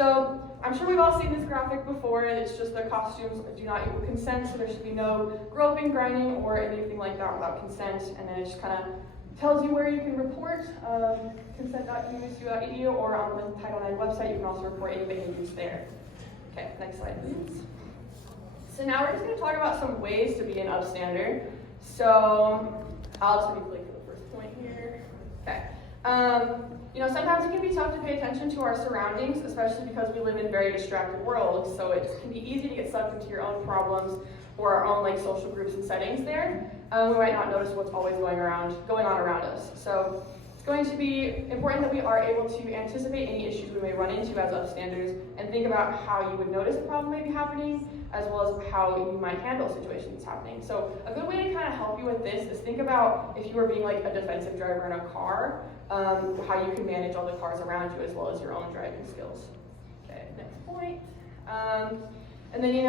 So I'm sure we've all seen this graphic before. It's just their costumes do not equal consent, so there should be no groping, grinding, or anything like that without consent. And then it just kind of tells you where you can report consent.usu.edu, or on the Title IX website you can also report any behaviors there. Okay, next slide please. So now we're just going to talk about some ways to be an upstander. So I'll just maybe click for the first point here. Okay. Sometimes it can be tough to pay attention to our surroundings, especially because we live in very distracted worlds. So it can be easy to get sucked into your own problems or our own social groups and settings there. We might not notice what's always going on around us. So it's going to be important that we are able to anticipate any issues we may run into as upstanders and think about how you would notice a problem may be happening, as well as how you might handle situations happening. So a good way to kind of help you with this is think about if you were being a defensive driver in a car, how you can manage all the cars around you as well as your own driving skills. Okay, next point. And then,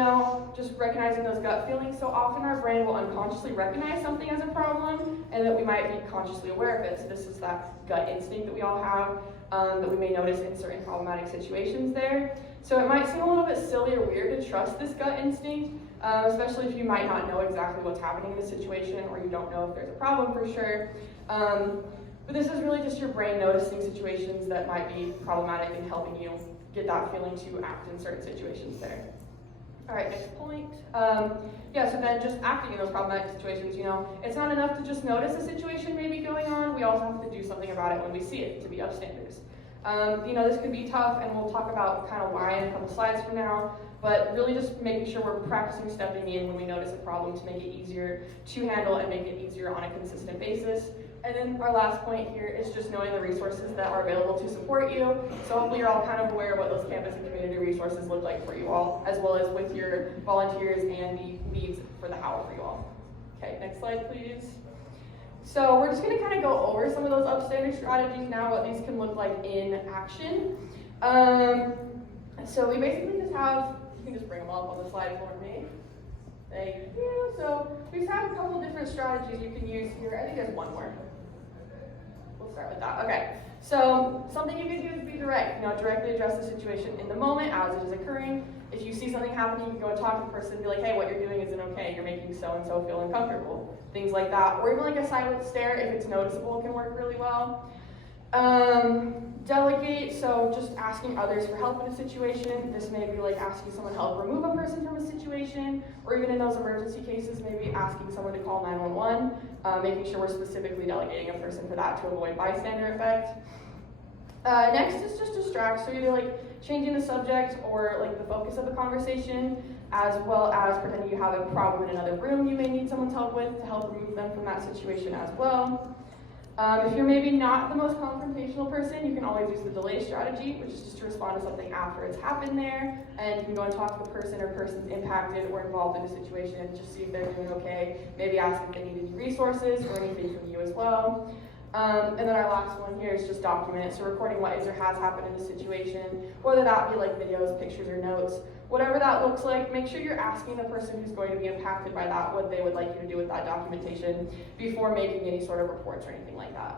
just recognizing those gut feelings. So often our brain will unconsciously recognize something as a problem and that we might be consciously aware of it. So this is that gut instinct that we all have that we may notice in certain problematic situations there. So it might seem a little bit silly or weird to trust this gut instinct, especially if you might not know exactly what's happening in the situation or you don't know if there's a problem for sure. But this is really just your brain noticing situations that might be problematic and helping you get that feeling to act in certain situations there. All right, next point. So then just acting in those problematic situations, it's not enough to just notice a situation may be going on. We also have to do something about it when we see it to be upstanders. This could be tough, and we'll talk about kind of why in a couple slides from now, but really just making sure we're practicing stepping in when we notice a problem to make it easier to handle and make it easier on a consistent basis. And then our last point here is just knowing the resources that are available to support you. So hopefully you're all kind of aware of what those campus and community resources look like for you all, as well as with your volunteers and the needs for the how for you all. Okay, next slide please. So we're just going to kind of go over some of those upstander strategies now, what these can look like in action. So we basically just have, you can just bring them up on the slide for me. Thank you. So we just have a couple different strategies you can use here. I think there's one more. We'll start with that. Okay. So something you can do is be direct. Directly address the situation in the moment as it is occurring. If you see something happening, you can go and talk to the person and be like, hey, what you're doing isn't okay. You're making so-and-so feel uncomfortable. Things like that. Or even a silent stare, if it's noticeable, can work really well. Delegate, so just asking others for help in a situation. This may be asking someone to help remove a person from a situation, or even in those emergency cases, maybe asking someone to call 911, making sure we're specifically delegating a person for that to avoid bystander effect. Next is just distract, so either changing the subject or the focus of the conversation, as well as pretending you have a problem in another room you may need someone's help with to help remove them from that situation as well. If you're maybe not the most confrontational person, you can always use the delay strategy, which is just to respond to something after it's happened there, and you can go and talk to the person or persons impacted or involved in the situation and just see if they're doing okay, maybe ask if they need any resources or anything from you as well. And then our last one here is just document, so recording what is or has happened in the situation, whether that be videos, pictures, or notes. Whatever that looks like, make sure you're asking the person who's going to be impacted by that what they would like you to do with that documentation before making any sort of reports or anything like that.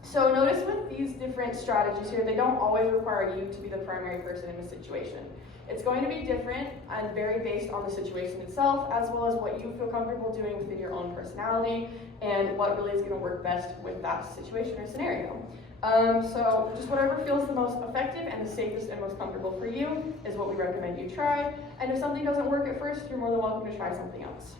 So notice with these different strategies here, they don't always require you to be the primary person in the situation. It's going to be different and very based on the situation itself, as well as what you feel comfortable doing within your own personality and what really is going to work best with that situation or scenario. So just whatever feels the most effective and the safest and most comfortable for you is what we recommend you try. And if something doesn't work at first, you're more than welcome to try something else.